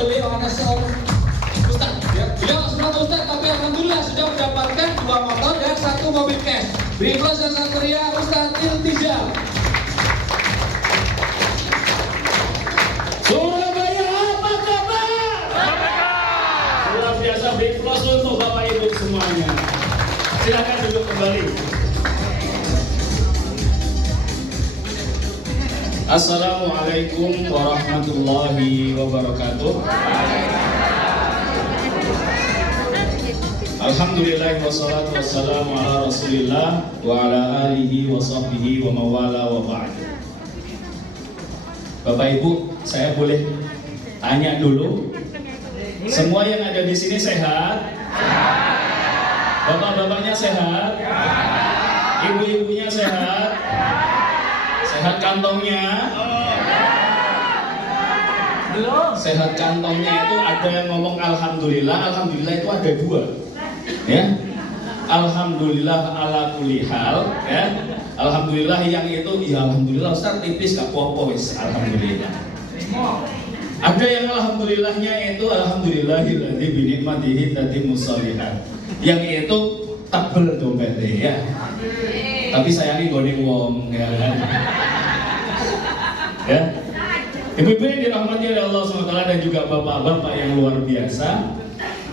beliau ada seorang Ustaz, ya. Beliau seorang Ustaz, tapi alhamdulillah sudah mendapatkan 2 motor dan 1 mobil cash. Beri aplaus yang sangat meriah Ustaz Iltizam. Surabaya apa kabar? Luar biasa, big plus untuk Bapak Ibu semuanya. Silakan duduk kembali. Assalamualaikum warahmatullahi wabarakatuh. Alhamdulillah wassalatu wassalamu ala rasulillah wa ala alihi wa sahbihi wa mawala wa ba'd. Bapak Ibu, saya boleh tanya dulu? Semua yang ada di sini sehat? Bapak-bapaknya sehat? Ibu-ibunya sehat? Sehat kantongnya? Belum. Sehat kantongnya itu ada yang ngomong alhamdulillah. Alhamdulillah itu ada 2. Ya. Alhamdulillah ala kulli hal, ya. Alhamdulillah yang itu ya alhamdulillah Ustaz tipis gak apa-apa wis alhamdulillah. Ada yang alhamdulillahnya itu alhamdulillahilladzi bi nikmatihi tatimmus shalihat. Yang itu tebel dompetnya ya. Tapi sayangi gone wong ya kan. Ya. Ibu-ibu yang dirahmati oleh Allah SWT dan juga bapak-bapak yang luar biasa,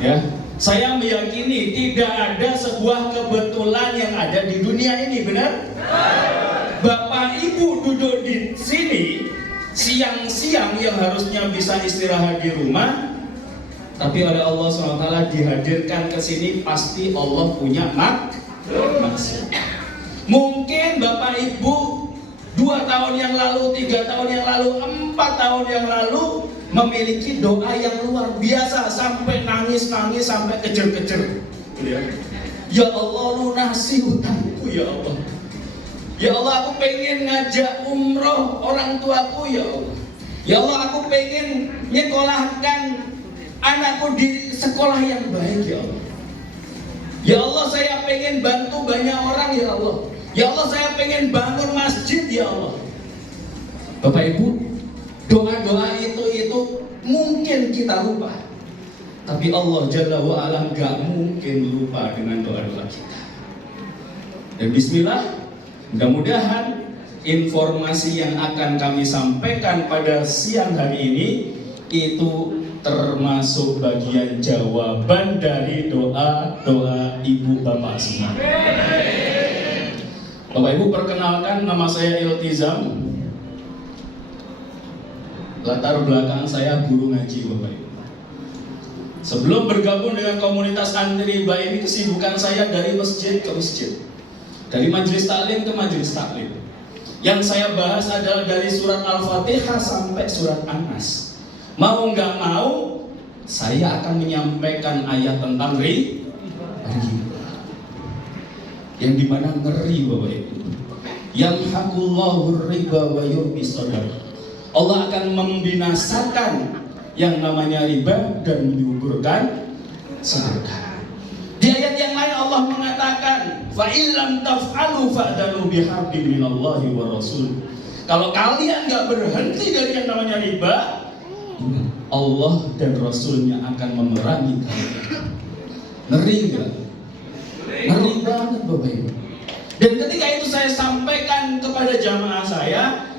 ya. Saya meyakini tidak ada sebuah kebetulan yang ada di dunia ini, benar? Bapak Ibu duduk di sini siang-siang yang harusnya bisa istirahat di rumah, tapi oleh Allah SWT dihadirkan ke sini pasti Allah punya maksud. Mungkin Bapak Ibu 2 tahun yang lalu, 3 tahun yang lalu, 4 tahun yang lalu memiliki doa yang luar biasa sampai nangis-nangis, sampai kejer-kejer. Ya Allah, lunasi hutangku ya Allah. Ya Allah, aku pengen ngajak umroh orang tuaku ya Allah. Ya Allah, aku pengen nyekolahkan anakku di sekolah yang baik ya Allah. Ya Allah, saya pengen bantu banyak orang ya Allah. Ya Allah, saya pengen bangun masjid ya Allah. Bapak Ibu, doa-doa itu mungkin kita lupa, tapi Allah Jalla wa'ala gak mungkin lupa dengan doa-doa kita. Dan bismillah, mudah-mudahan informasi yang akan kami sampaikan pada siang hari ini itu termasuk bagian jawaban dari doa-doa ibu bapak semua. Bapak Ibu, perkenalkan, nama saya Iltizam. Latar belakang saya guru ngaji, Bapak Ibu. Sebelum bergabung dengan komunitas antri riba ini, kesibukan saya dari masjid ke masjid, dari majelis taklim ke majelis taklim. Yang saya bahas adalah dari surat Al-Fatihah sampai surat An-Nas. Mau nggak mau, saya akan menyampaikan ayat tentang riba. Yang dimana ngeri, Bapak Ibu. Yamhaqullahu riba wa yurbis shadaqah. Allah akan membinasakan yang namanya riba dan menyuburkan sedekah. Di ayat yang lain Allah mengatakan, fa illam taf'alu fa'danu biharbin minallahi wa rasul. Kalau kalian nggak berhenti dari yang namanya riba, Allah dan Rasulnya akan memerangi kalian. Ngeri nggak? Ngeri banget Bapak Ibu. Dan ketika itu saya sampaikan kepada jamaah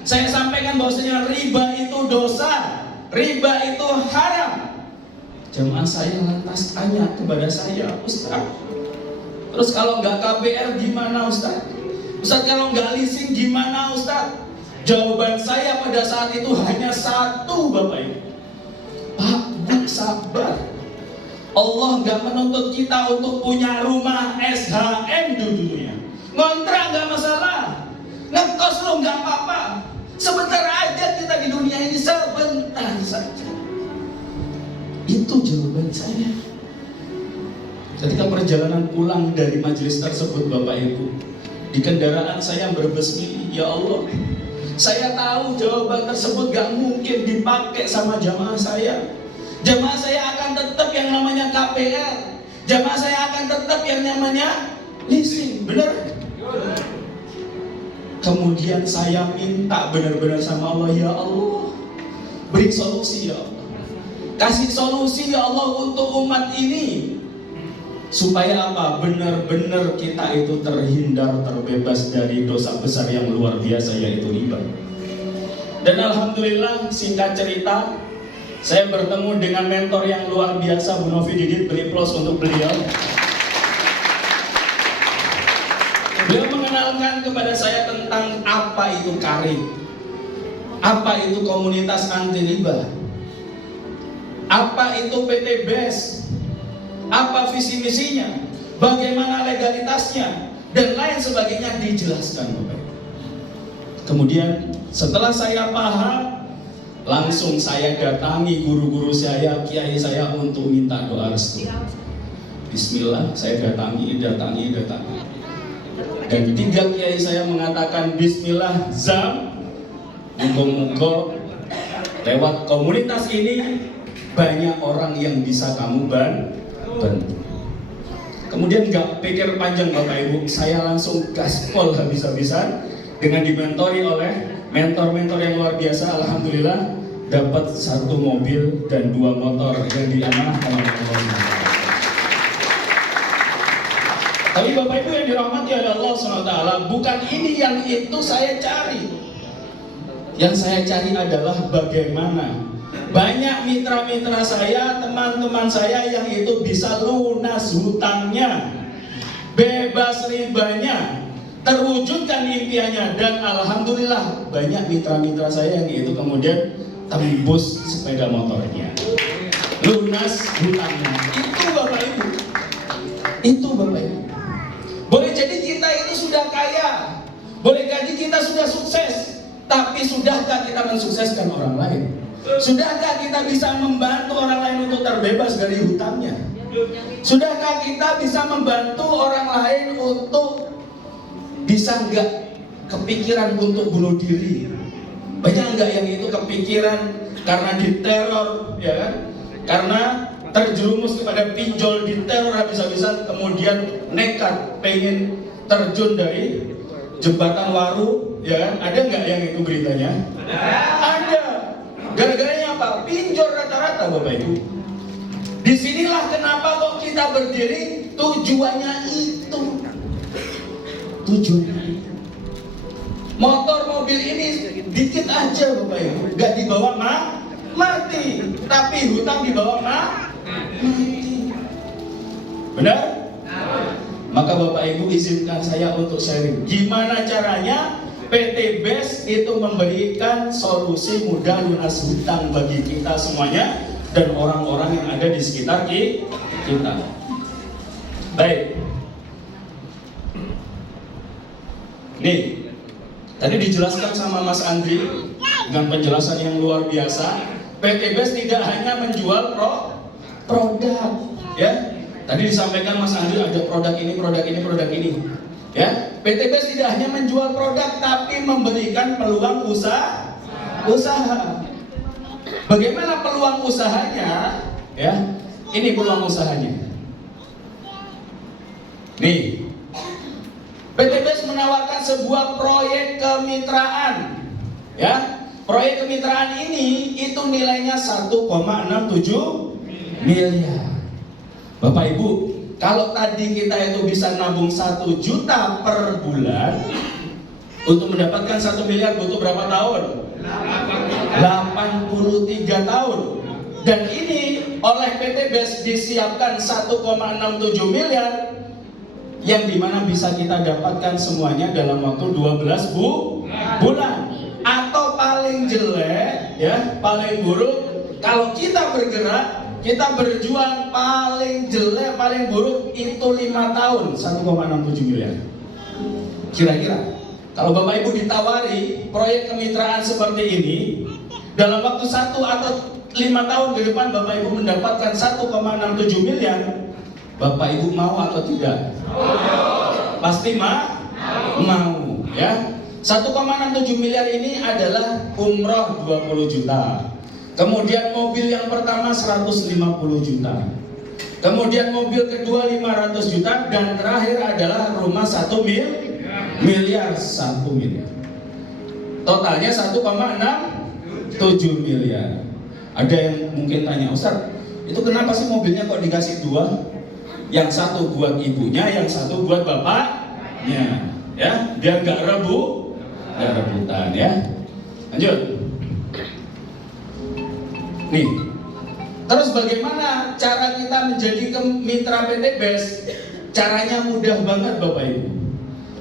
saya sampaikan bahwasanya riba itu dosa, riba itu haram. Jamaah saya lantas tanya kepada saya, Ustaz, terus kalau nggak KPR gimana Ustaz? Ustaz, kalau nggak leasing gimana Ustaz? Jawaban saya pada saat itu hanya satu, Bapak Ibu. Pak, Bu, sabar. Allah nggak menuntut kita untuk punya rumah SHM dulunya. Ngontrak nggak masalah, ngekos lo nggak apa-apa. Sebentar aja kita di dunia ini, sebentar saja. Itu jawaban saya. Ketika perjalanan pulang dari majelis tersebut, Bapak Ibu, di kendaraan saya berbesmili, ya Allah, saya tahu jawaban tersebut gak mungkin dipakai sama jamaah saya. Jamaah saya akan tetap yang namanya KPR. Jamaah saya akan tetap yang namanya leasing, benar? Kemudian saya minta benar-benar sama Allah, ya Allah, beri solusi ya Allah. Kasih solusi ya Allah untuk umat ini. Supaya apa? Benar-benar kita itu terhindar, terbebas dari dosa besar yang luar biasa, yaitu riba. Dan alhamdulillah, singkat cerita, saya bertemu dengan mentor yang luar biasa, Bu Novi Didit. Beri plus untuk beliau. Beliau mengenalkan kepada saya tentang apa itu Karim, apa itu komunitas anti riba, apa itu PT BES, apa visi misinya, bagaimana legalitasnya, dan lain sebagainya dijelaskan. Kemudian setelah saya paham, langsung saya datangi guru-guru saya, kiai saya untuk minta doa restu. Bismillah, saya datangi. Dan 3 kiai saya mengatakan Bismillah, Zam, muga-muga lewat komunitas ini banyak orang yang bisa kamu bantu. Kemudian nggak pikir panjang Bapak Ibu, saya langsung gaspol habis-habisan dengan dimentori oleh mentor-mentor yang luar biasa. Alhamdulillah dapat 1 mobil dan 2 motor yang diamanahkan oleh Allah. Tapi Bapak Ibu yang dirahmati oleh Allah SWT, bukan ini yang itu saya cari. Yang saya cari adalah bagaimana banyak mitra-mitra saya, teman-teman saya yang itu bisa lunas hutangnya, bebas ribanya, terwujudkan impiannya. Dan alhamdulillah banyak mitra-mitra saya yang itu kemudian tembus sepeda motornya, lunas hutangnya. Itu Bapak Ibu. Boleh jadi kita itu sudah kaya, boleh jadi kita sudah sukses, tapi sudahkah kita mensukseskan orang lain? Sudahkah kita bisa membantu orang lain untuk terbebas dari hutangnya? Sudahkah kita bisa membantu orang lain untuk bisa nggak kepikiran untuk bunuh diri? Banyak nggak yang itu kepikiran karena diteror, ya kan? Karena terjerumus kepada pinjol, diteror habis-habisan, kemudian nekat pengen terjun dari jembatan Waru, ya kan? Ada nggak yang itu beritanya? Ada. Gara-garanya apa? Pinjol rata-rata Bapak Ibu. Disinilah kenapa kok kita berdiri, tujuannya itu. Motor mobil ini dikit aja Bapak Ibu, nggak dibawa mati, tapi hutang dibawa mati. Benar? Maka Bapak Ibu izinkan saya untuk sharing gimana caranya PT BES itu memberikan solusi mudah lunas hutang bagi kita semuanya dan orang-orang yang ada di sekitar kita. Baik. Nih, tadi dijelaskan sama Mas Andri dengan penjelasan yang luar biasa. PT BES tidak hanya menjual produk, ya. Tadi disampaikan Mas Andri ada produk ini. Ya, PT BES tidak hanya menjual produk, tapi memberikan peluang usaha. Bagaimana peluang usahanya? Ya, ini peluang usahanya. Nih, PT BES menawarkan sebuah proyek kemitraan. Ya, proyek kemitraan ini itu nilainya 1,67 miliar. Bapak Ibu, kalau tadi kita itu bisa nabung 1 juta per bulan, untuk mendapatkan 1 miliar butuh berapa tahun? 83 tahun. Dan ini oleh PT BES disiapkan 1,67 miliar, yang dimana bisa kita dapatkan semuanya dalam waktu 12 bulan. Atau paling jelek, ya, paling buruk, kalau kita bergerak, kita berjuang, paling jelek, paling buruk itu 5 tahun, 1,67 miliar. Kira-kira kalau Bapak Ibu ditawari proyek kemitraan seperti ini, dalam waktu 1 atau 5 tahun ke depan Bapak Ibu mendapatkan 1,67 miliar, Bapak Ibu mau atau tidak? Pasti mau, ya. 1,67 miliar ini adalah umroh 20 juta. Kemudian mobil yang pertama 150 juta. Kemudian mobil kedua 500 juta dan terakhir adalah rumah 1 miliar. Totalnya 1,67 miliar. Ada yang mungkin tanya, Ustaz, itu kenapa sih mobilnya kok dikasih dua? Yang satu buat ibunya, yang satu buat bapaknya, ya, biar nggak rebutan, ya. Lanjut. Nih, terus bagaimana cara kita menjadi mitra PT BES? Caranya mudah banget Bapak Ibu.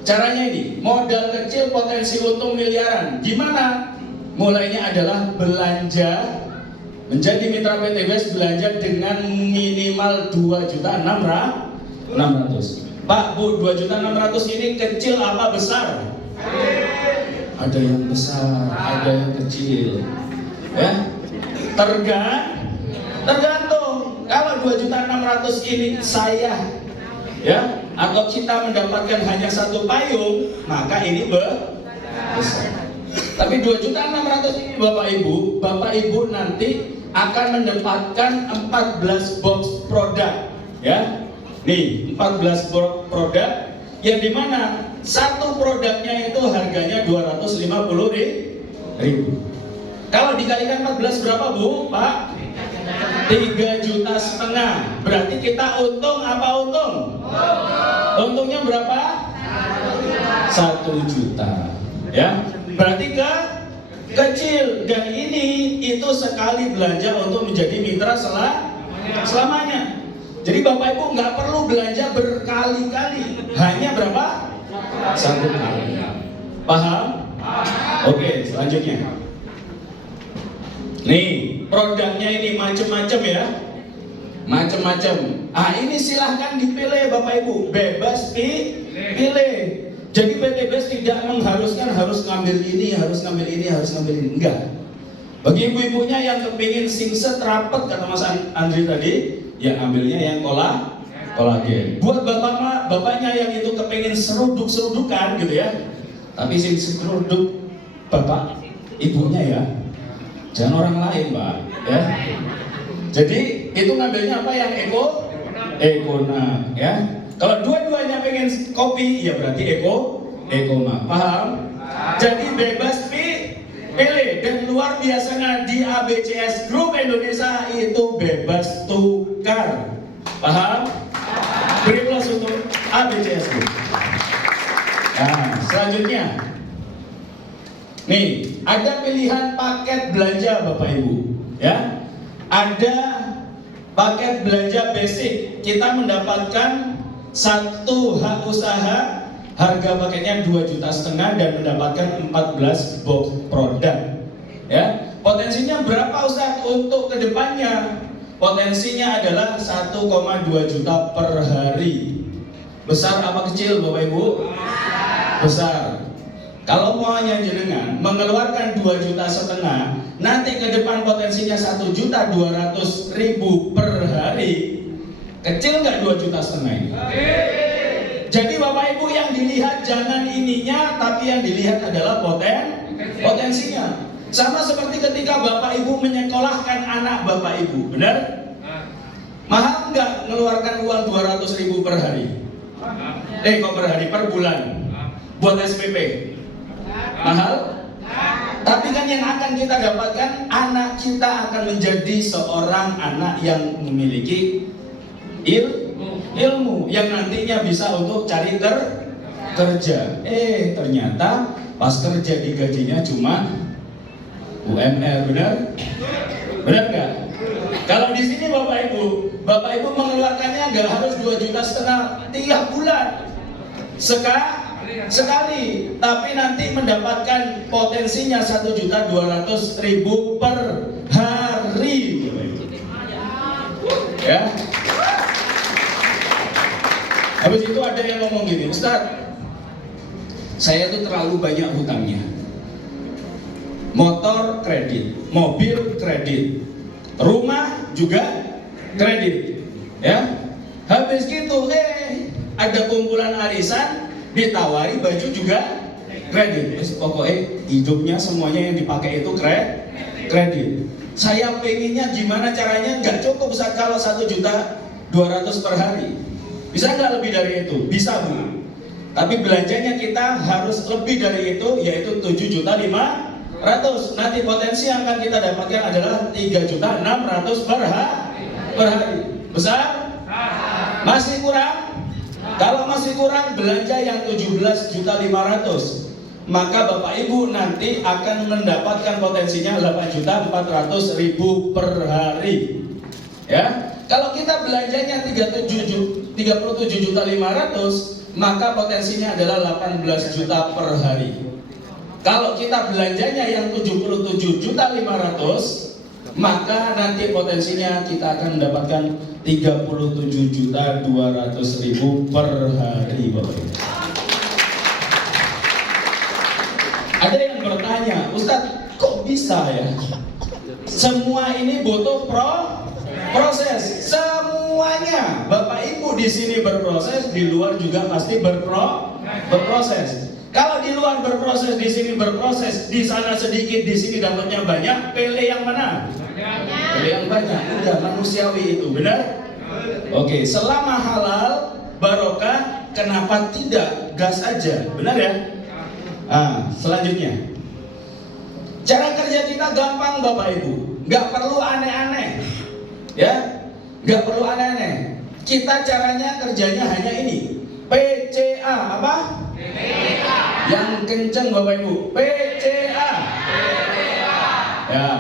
Caranya ini, modal kecil potensi untung miliaran. Gimana? Mulainya adalah belanja. Menjadi mitra PT BES belanja dengan minimal 2.600.000. Pak, Bu, 2.600.000 ini kecil apa besar? Ada yang besar, ada yang kecil. Ya. Tergantung. Kalau 2.600.000 ini saya, ya, atau kita mendapatkan hanya satu payung, maka ini besar. Tapi 2.600.000 ini Bapak Ibu nanti akan mendapatkan 14 box produk, ya. Nih, 14 box produk yang dimana satu produknya itu harganya 250.000. Kalau dikalikan 14 berapa Bu, Pak? 3,5 juta. Berarti kita untung apa untung? Untungnya berapa? 1 juta. Ya, berarti kecil, dan ini itu sekali belanja untuk menjadi mitra selamanya. Jadi Bapak Ibu nggak perlu belanja berkali-kali, hanya berapa? 1 kali. Paham? Oke, selanjutnya. Nih, produknya ini macam-macam ya. Macam-macam. Ah, ini silahkan dipilih Bapak Ibu, bebas pilih. Jadi PT BES tidak mengharuskan harus ngambil ini, harus ngambil ini, harus ngambil ini. Enggak. Bagi ibu-ibunya yang kepingin singset rapet, kata Mas Andri tadi, ya ambilnya yang kolagen. Buat bapaknya yang itu kepingin seruduk-serudukan gitu ya. Tapi seruduk bapak ibunya ya. Jangan orang lain, Pak, ya. Jadi itu ngambilnya apa yang ekona, ya. Kalau dua-duanya pengen kopi, ya berarti ekoma. Paham? Jadi bebas pilih, dan luar biasanya di ABCS Group Indonesia itu bebas tukar. Paham? Beri plus untuk ABCS Group. Nah, selanjutnya. Nih, ada pilihan paket belanja Bapak Ibu, ya. Ada paket belanja basic. Kita mendapatkan satu hak usaha, harga paketnya 2,5 juta dan mendapatkan 14 box produk. Ya, potensinya berapa Ustaz untuk kedepannya? Potensinya adalah 1,2 juta per hari. Besar apa kecil Bapak Ibu? Besar. Kalau maunya jenengan mengeluarkan 2,5 juta, nanti ke depan potensinya 1.200.000 per hari. Kecil nggak 2,5 juta ini? Jadi Bapak Ibu yang dilihat jangan ininya, tapi yang dilihat adalah potensinya. Sama seperti ketika Bapak Ibu menyekolahkan anak Bapak Ibu, benar? Mahal nggak mengeluarkan uang 200.000 per hari? Kok per hari, per bulan? Buat SPP? Mahal? Tapi kan yang akan kita dapatkan, anak kita akan menjadi seorang anak yang memiliki ilmu yang nantinya bisa untuk cari kerja. Ternyata pas kerja digajinya cuma UMR, benar? Benar nggak? Kalau di sini Bapak Ibu mengeluarkannya nggak harus 2,5 juta tiap bulan sekali, tapi nanti mendapatkan potensinya 1.200.000 per hari. Ya. Habis itu ada yang ngomong gini, Ustaz, saya tuh terlalu banyak hutangnya. Motor kredit, mobil kredit, rumah juga kredit, ya. Habis gitu, ada kumpulan arisan, ditawari baju juga kredit. Pokoknya hidupnya semuanya yang dipakai itu kredit. Saya pengennya gimana caranya nggak cukup Ustaz kalau 1.200.000 per hari. Bisa nggak lebih dari itu? Bisa Bu. Tapi belanjanya kita harus lebih dari itu, yaitu 7,5 juta Nanti potensi yang akan kita dapatkan adalah 3.600.000 per hari. Besar? Masih kurang? Kalau masih kurang, belanja yang 17.500.000. Maka Bapak Ibu nanti akan mendapatkan potensinya 8.400.000 per hari. Ya, kalau kita belanjanya 37.500.000, maka potensinya adalah 18 juta per hari. Kalau kita belanjanya yang 77.500.000, maka nanti potensinya kita akan mendapatkan 37.200.000 per hari, Bapak Ibu. Ada yang bertanya, Ustadz, kok bisa ya? Semua ini butuh proses. Semuanya, Bapak Ibu di sini berproses, di luar juga pasti berproses. Kalau di luar berproses, di sini berproses, di sana sedikit, di sini dapatnya banyak, pilih yang mana? Pilih yang banyak. Udah manusiawi itu, benar? Oke, selama halal, barokah, kenapa tidak gas aja? Benar ya? Selanjutnya, cara kerja kita gampang Bapak Ibu, nggak perlu aneh-aneh, ya, nggak perlu aneh-aneh. Kita caranya kerjanya hanya ini, PCA apa? PCA. Yang kenceng Bapak Ibu, PCA. Ya.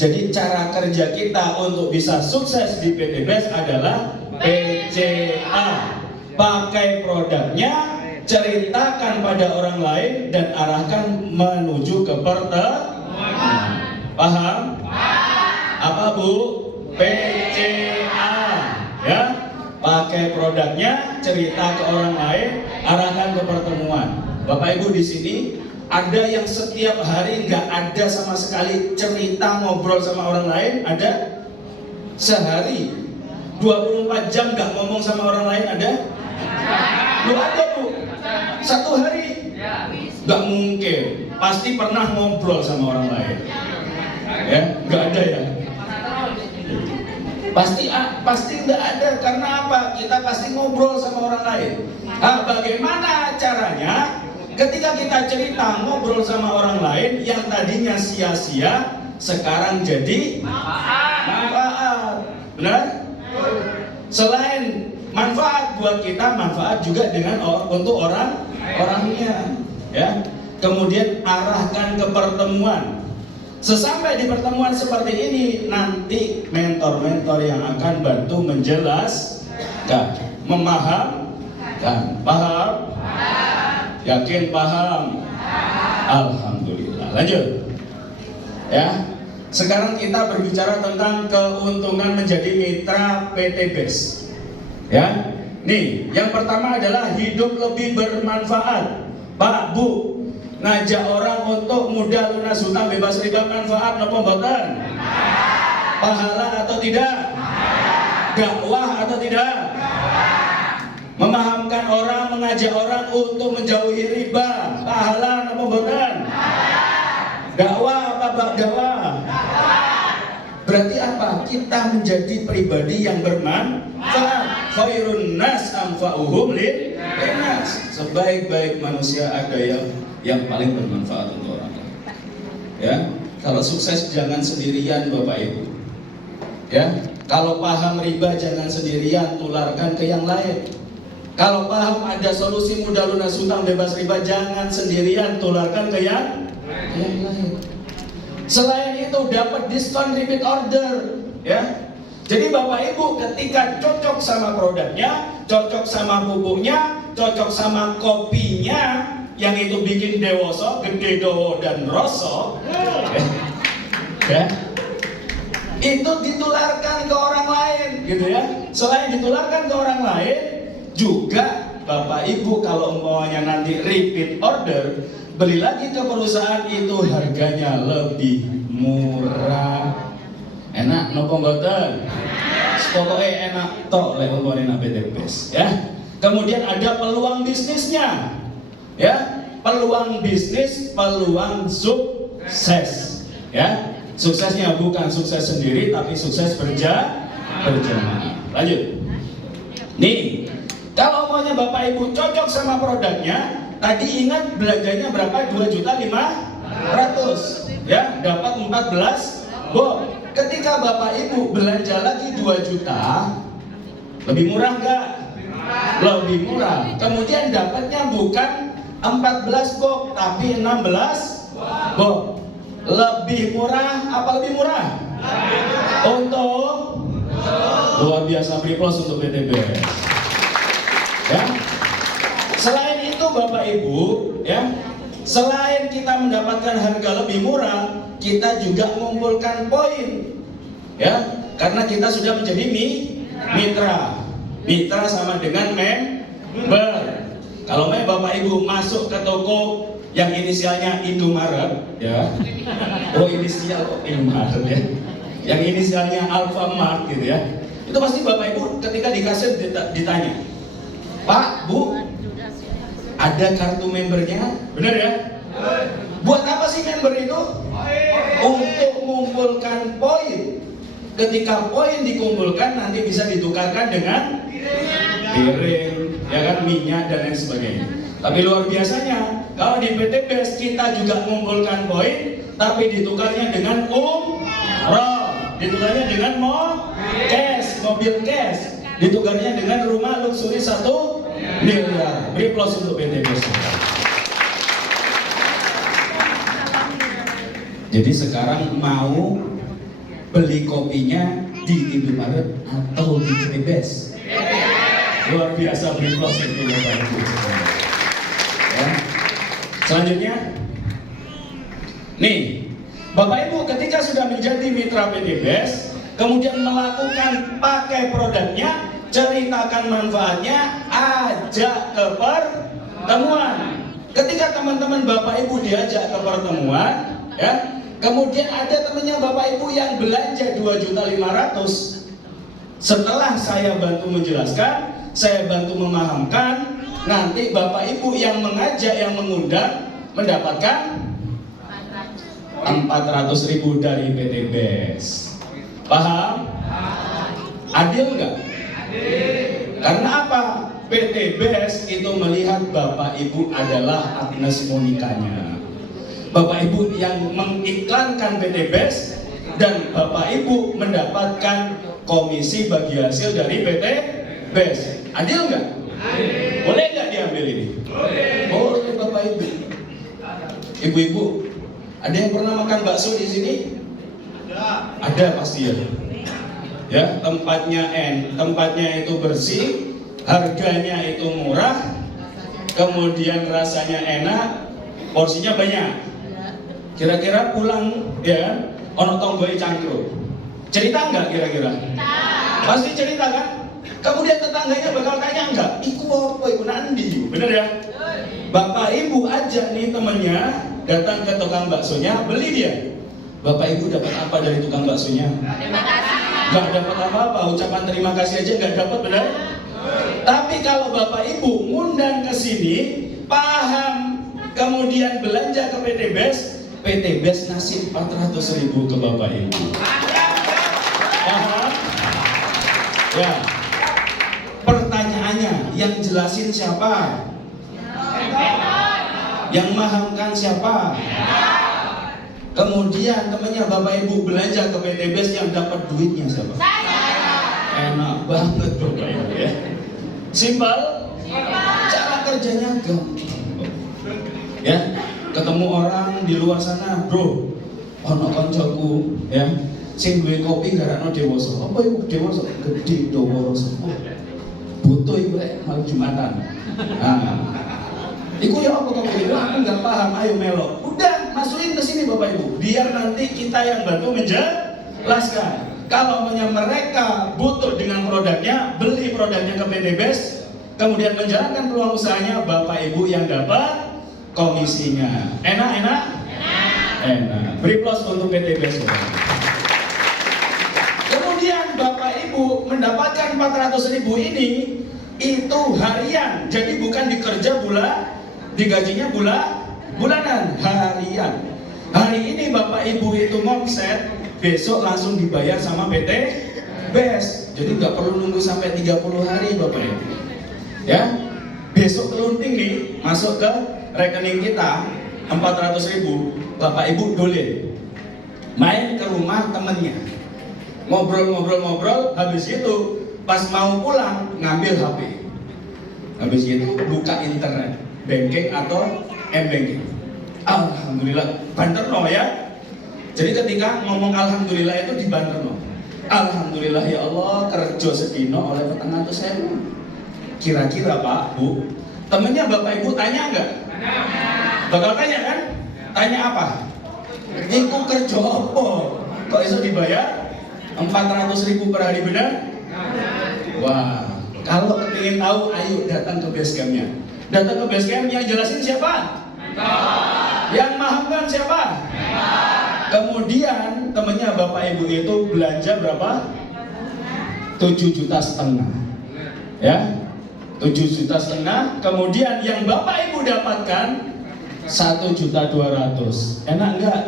Jadi cara kerja kita untuk bisa sukses di PTBest adalah PCA. Pakai produknya, ceritakan pada orang lain, dan arahkan menuju ke pertemuan. Paham? Apa Bu? PCA. Ya, pakai produknya, cerita ke orang lain, arahkan ke pertemuan. Bapak Ibu di sini ada yang setiap hari nggak ada sama sekali cerita ngobrol sama orang lain, ada sehari 24 jam nggak ngomong sama orang lain, ada? Lu ada Bu? Satu hari? Gak mungkin. Pasti pernah ngobrol sama orang lain. Ya, gak ada ya. Pasti gak ada. Karena apa? Kita pasti ngobrol sama orang lain. Bagaimana caranya? Ketika kita cerita ngobrol sama orang lain, yang tadinya sia-sia, sekarang jadi manfaat. Benar? Selain manfaat buat kita, manfaat juga untuk orangnya, ya. Kemudian arahkan ke pertemuan. Sesampai di pertemuan seperti ini, nanti mentor-mentor yang akan bantu menjelaskan, memahamkan. Paham? Yakin paham? Alhamdulillah. Lanjut. Ya. Sekarang kita berbicara tentang keuntungan menjadi mitra PTBest. Ya, nih yang pertama adalah hidup lebih bermanfaat. Pak Bu, ngajak orang untuk mudah lunas hutang bebas riba manfaat napa mboten? Pahala atau tidak? Dakwah atau tidak? Memahamkan orang, mengajak orang untuk menjauhi riba, pahala napa mboten? Dakwah apa dakwah? Berarti apa? Kita menjadi pribadi yang bermanfaat. Khairun nas anfa'uhum linnas. Sebaik-baik manusia ada yang paling bermanfaat untuk orang lain. Ya, kalau sukses jangan sendirian Bapak Ibu. Ya, kalau paham riba jangan sendirian, tularkan ke yang lain. Kalau paham ada solusi mudah lunas hutang bebas riba, jangan sendirian, tularkan ke yang lain. Selain itu dapat diskon repeat order, ya. Jadi Bapak Ibu ketika cocok sama produknya, cocok sama pupuknya, cocok sama kopinya, yang itu bikin dewoso, gede dowo dan roso, ya. Itu ditularkan ke orang lain, gitu ya. Selain ditularkan ke orang lain, juga Bapak Ibu kalau umpamanya nanti repeat order, beli lagi ke perusahaan itu harganya lebih murah. Enak nopo mboten? Pokoknya enak tok lek umpamane PTBest, ya. Kemudian ada peluang bisnisnya. Ya, peluang bisnis, peluang sukses. Ya. Suksesnya bukan sukses sendiri tapi sukses berjamaah. Lanjut. Nih, kalau maunya Bapak Ibu cocok sama produknya, tadi ingat belanjanya berapa? 2.500.000. ya, dapat 14 box. Ketika Bapak Ibu belanja lagi 2 juta, lebih murah nggak? Lebih murah. Kemudian dapatnya bukan 14 box tapi 16 box. Lebih murah apa lebih murah? Untuk luar biasa, beri plus untuk PTBS. Ya. Selain itu Bapak Ibu, ya, selain kita mendapatkan harga lebih murah, kita juga mengumpulkan poin, ya, karena kita sudah menjadi mitra. Mitra sama dengan member. Kalau Bapak Ibu masuk ke toko yang inisialnya Indomaret, ya, oh inisial kok Indomaret ya, yang inisialnya Alfamart gitu ya, itu pasti Bapak Ibu ketika di kasir ditanya, Pak, Bu, ada kartu membernya, benar ya? Buat apa sih member itu? Untuk mengumpulkan poin. Ketika poin dikumpulkan nanti bisa ditukarkan dengan piring, ya kan, minyak dan lain sebagainya. Tapi luar biasanya kalau di PTBS kita juga mengumpulkan poin, tapi ditukarnya dengan umroh, ditukarnya dengan mobil cash, ditukarnya dengan rumah luksuri 1 miliar. Beri plus untuk PTBS. Jadi sekarang mau beli kopinya di Indomaret atau di PTBS? Luar biasa, beri plus untuk PTBS. Ya. Selanjutnya, nih, Bapak Ibu ketika sudah menjadi mitra PTBS, kemudian melakukan pakai produknya, ceritakan manfaatnya, ajak ke pertemuan. Ketika teman-teman Bapak Ibu diajak ke pertemuan, ya, kemudian ada temannya Bapak Ibu yang belanja 2.500.000. Setelah saya bantu menjelaskan, saya bantu memahamkan, nanti Bapak Ibu yang mengajak, yang mengundang mendapatkan 400.000 dari PTBS. Paham? Adil nggak? Karena apa? PTBS itu melihat Bapak Ibu adalah Agnes Monikanya. Bapak Ibu yang mengiklankan PTBS dan Bapak Ibu mendapatkan komisi bagi hasil dari PTBS. Adil nggak? Boleh nggak diambil ini? Boleh Bapak Ibu. Ibu-ibu, ada yang pernah makan bakso di sini? Ada pasti ya. Ya, tempatnya itu bersih, harganya itu murah, kemudian rasanya enak, porsinya banyak. Kira-kira pulang ya, ono tonggoi cangkruk. Cerita nggak kira-kira? Pasti cerita kan? Kemudian tetangganya bakal tanya enggak? Iku apa? Iku nandi? Bener ya? Bapak Ibu ajak nih temennya datang ke tukang baksonya, beli dia. Bapak Ibu dapat apa dari tukang baksonya? Terima kasih. Nggak dapat apa-apa, ucapan terima kasih aja nggak dapat, benar? Tapi kalau Bapak Ibu ngundang ke sini, paham, kemudian belanja ke PTBS ngasih 400.000 ke Bapak Ibu. Paham? Ya. Pertanyaannya, yang jelasin siapa? Yang mahamkan siapa? Kemudian temannya Bapak Ibu belanja ke PTBS, yang dapat duitnya siapa? Enak banget Bapak Ibu ya. Simpel? Cara kerjanya gampang. Ya, ketemu orang di luar sana, bro, ono koncoku ya, sing duwe kopi garakno Dewoso. Apa iku Dewoso? Gede Dewoso. Butuh iku malam Jumatan. Nah, iku ya apa kok gitu? Aku nggak paham. Ayo melo. Udah masukin ke sini Bapak Ibu. Biar nanti kita yang bantu menjelaskan. Kalau mereka butuh dengan produknya, beli produknya ke PTBS, kemudian menjalankan peluang usahanya, Bapak Ibu yang dapat komisinya. Enak. Beri plus untuk PTBS. Kemudian Bapak Ibu mendapatkan 400.000 ini, itu harian. Jadi bukan dikerja digajinya bulanan, harian. Hari ini Bapak Ibu itu ngomset, besok langsung dibayar sama PTBS. Jadi nggak perlu nunggu sampai 30 hari Bapak Ibu. Ya, besok kelunting nih masuk ke rekening kita 400.000. Bapak Ibu dolin, main ke rumah temennya, ngobrol, habis itu pas mau pulang ngambil HP, habis itu buka internet, banking atau m-banking. Alhamdulillah, banterno ya. Jadi ketika ngomong alhamdulillah itu dibanterno. Alhamdulillah ya Allah, kerja sedino oleh 400.000. Kira-kira Pak, Bu, temennya Bapak Ibu tanya enggak? Bakal tanya kan? Tanya apa? Iku kerja apa? Kok bisa dibayar 400.000 per hari, benar? Wah, kalau ingin tahu, ayo datang ke base campnya. Datang ke base camp, yang jelasin siapa? Yang mahamkan siapa? Kemudian temennya Bapak Ibu itu belanja berapa? 7,5 juta. Ya, 7,5 juta. Kemudian yang Bapak Ibu dapatkan 1,2 juta. Enak enggak?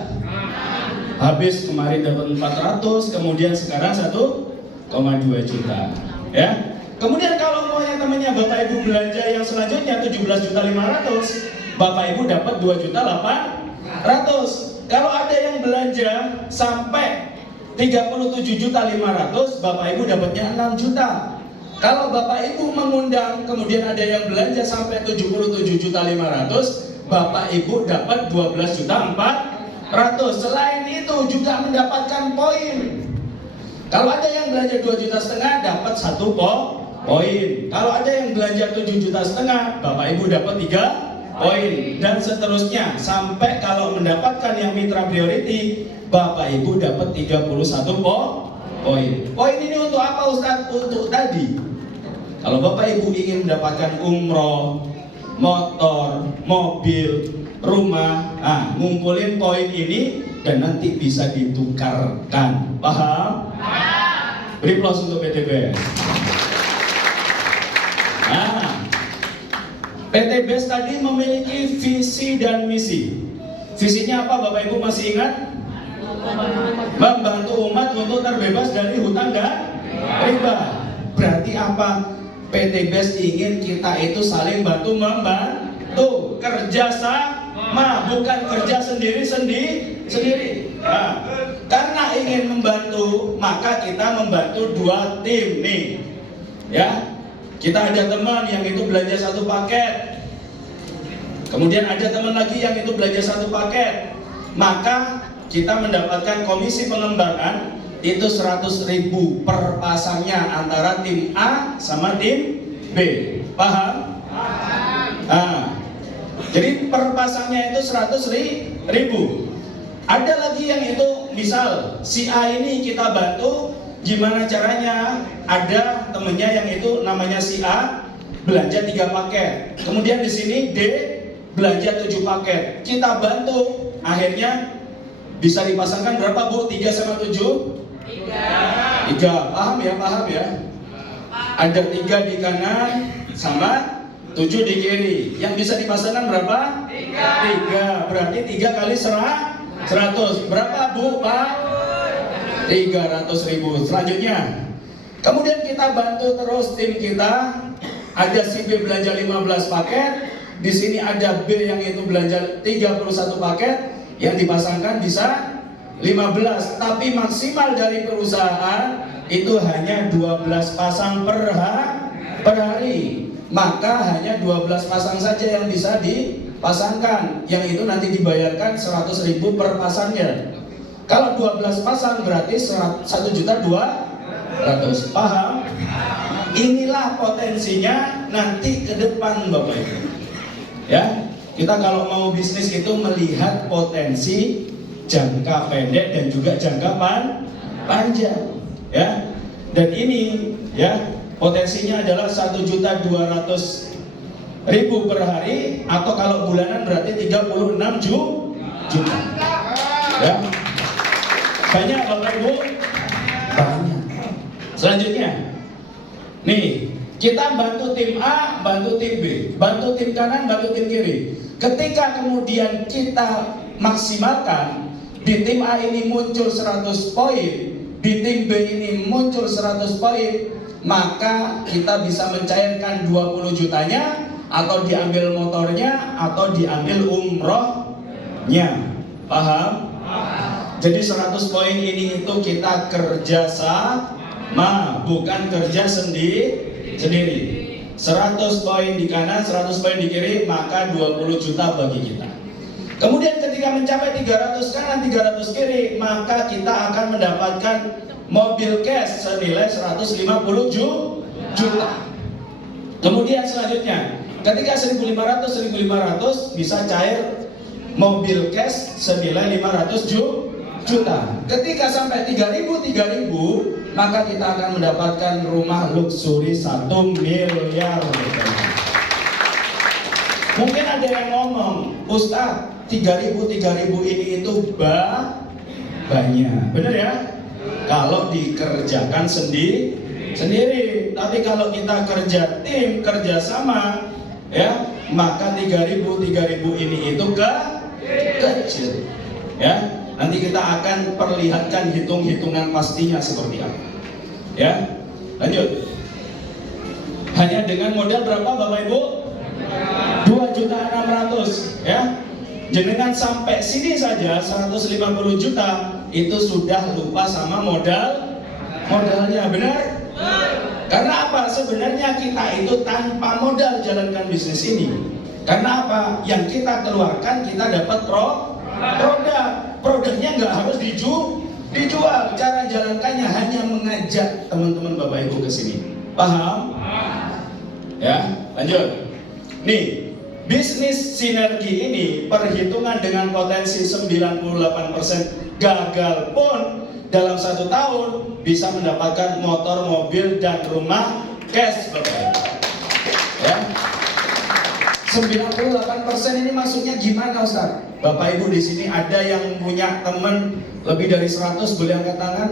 Habis kemarin dapat 400, kemudian sekarang 1,2 juta. Ya. Kemudian kalau mau yang temannya Bapak Ibu belanja yang selanjutnya 17,5 juta, Bapak Ibu dapat 2,8 juta. Kalau ada yang belanja sampai 37,5 juta, Bapak Ibu dapatnya 6 juta. Kalau Bapak Ibu mengundang, kemudian ada yang belanja sampai 77,5 juta, Bapak Ibu dapat 12,4 juta. Selain itu juga mendapatkan poin. Kalau ada yang belanja 2,5 juta dapat 1 poin. Kalau ada yang belanja 7,5 juta, Bapak Ibu dapat 3 poin. Dan seterusnya sampai kalau mendapatkan yang mitra priority, Bapak Ibu dapat 31 poin. Poin ini untuk apa Ustaz? Untuk tadi. Kalau Bapak Ibu ingin mendapatkan umroh, motor, mobil, rumah, ngumpulin poin ini dan nanti bisa ditukarkan. Paham? Beri plus untuk PTBS. PTBS tadi memiliki visi dan misi. Visinya apa Bapak Ibu masih ingat? Membantu umat untuk terbebas dari hutang dan riba. Berarti apa? PTBS ingin kita itu saling bantu membantu, kerja sama, bukan kerja sendiri. Karena ingin membantu, maka kita membantu 2 tim nih. Ya, kita ada teman yang itu belanja 1 paket, kemudian ada teman lagi yang itu belanja 1 paket, maka kita mendapatkan komisi pengembangan itu 100.000 per pasangnya antara tim A sama tim B. Paham? Jadi per pasangnya itu 100.000. Ada lagi yang itu misal si A ini kita bantu, gimana caranya? Ada temennya yang itu namanya si A belanja 3 paket, kemudian di sini D belanja 7 paket. Kita bantu, akhirnya bisa dipasangkan berapa Bu? 3 sama 7? 3. Paham ya? Ada 3 di kanan sama 7 di kiri. Yang bisa dipasangkan berapa? 3. Berarti 3 kali 100. Berapa Bu, Pak? 300.000. Selanjutnya, kemudian kita bantu terus tim kita. Ada si B belanja 15 paket. Di sini ada B yang itu belanja 31 paket. Yang dipasangkan bisa 15, tapi maksimal dari perusahaan itu hanya 12 pasang per hari. Maka hanya 12 pasang saja yang bisa dipasangkan, yang itu nanti dibayarkan 100.000 per pasangnya. Kalau 12 pasang berarti 1,2 juta. Paham? Inilah potensinya nanti ke depan Bapak Ibu. Ya, kita kalau mau bisnis itu melihat potensi jangka pendek dan juga jangka panjang, ya. Dan ini ya potensinya adalah 1,2 juta per hari, atau kalau bulanan berarti 36 juta. Ya. Banyak Bapak Ibu? Banyak. Selanjutnya, nih kita bantu tim A, bantu tim B, bantu tim kanan, bantu tim kiri. Ketika kemudian kita maksimalkan, di tim A ini muncul 100 poin, di tim B ini muncul 100 poin, maka kita bisa mencairkan 20 jutanya, atau diambil motornya, atau diambil umrohnya. Paham? Jadi 100 poin ini itu kita kerja sama, bukan kerja sendiri. 100 poin di kanan, 100 poin di kiri, maka 20 juta bagi kita. Kemudian ketika mencapai 300 kanan, 300 kiri, maka kita akan mendapatkan mobil cash senilai 150 juta. Kemudian selanjutnya, ketika 1.500 bisa cair mobil cash senilai 500 juta. Ketika sampai 3.000, maka kita akan mendapatkan rumah luksuri 1 miliar. Mungkin ada yang ngomong, Ustaz, 3.000 ini itu banyak. Benar ya? Kalau dikerjakan sendiri. Tapi kalau kita kerja tim, kerja sama, ya, maka 3.000 ini itu kecil. Ya, nanti kita akan perlihatkan hitung-hitungan pastinya seperti apa. Ya, lanjut. Hanya dengan modal berapa Bapak Ibu? 2.600.000, ya. Jenengan sampai sini saja 150 juta itu sudah lupa sama modalnya, benar? Karena apa? Sebenarnya kita itu tanpa modal jalankan bisnis ini. Karena apa? Yang kita keluarkan kita dapat produknya nggak harus dijual. Cara jalankannya hanya mengajak teman-teman Bapak Ibu ke sini. Paham? Ya, lanjut. Nih, bisnis sinergi ini perhitungan dengan potensi 98% gagal pun dalam 1 tahun bisa mendapatkan motor, mobil, dan rumah cash. Ya. 98% ini maksudnya gimana Ustaz? Bapak Ibu di sini ada yang punya teman lebih dari 100, boleh angkat tangan?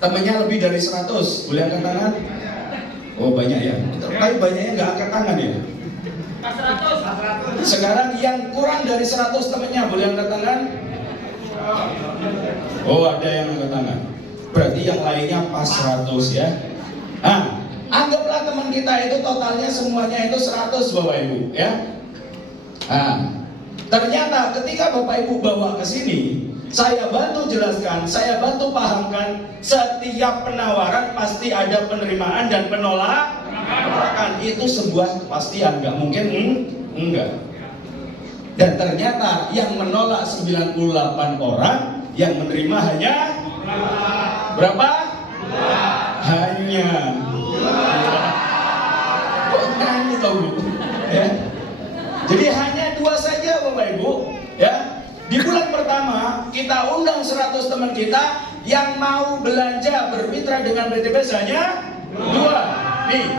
Temannya lebih dari 100, boleh angkat tangan? Oh banyak ya, tapi banyaknya nggak angkat tangan ya? 100. Sekarang yang kurang dari 100 temannya boleh angkat tangan? Oh ada yang angkat tangan. Berarti yang lainnya pas 100 ya. Nah, anggaplah teman kita itu totalnya semuanya itu 100 Bapak Ibu ya. Nah, ternyata ketika Bapak Ibu bawa ke sini, saya bantu jelaskan, saya bantu pahamkan, setiap penawaran pasti ada penerimaan dan penolakan. Itu sebuah kepastian, nggak mungkin enggak. Dan ternyata yang menolak 98 orang, yang menerima hanya berapa? Hanya kok nyanyi tau Bu? Ya. Jadi hanya 2 saja Bapak Ibu ya. Di bulan pertama kita undang 100 teman kita yang mau belanja bermitra dengan PTBS hanya 2. Nih,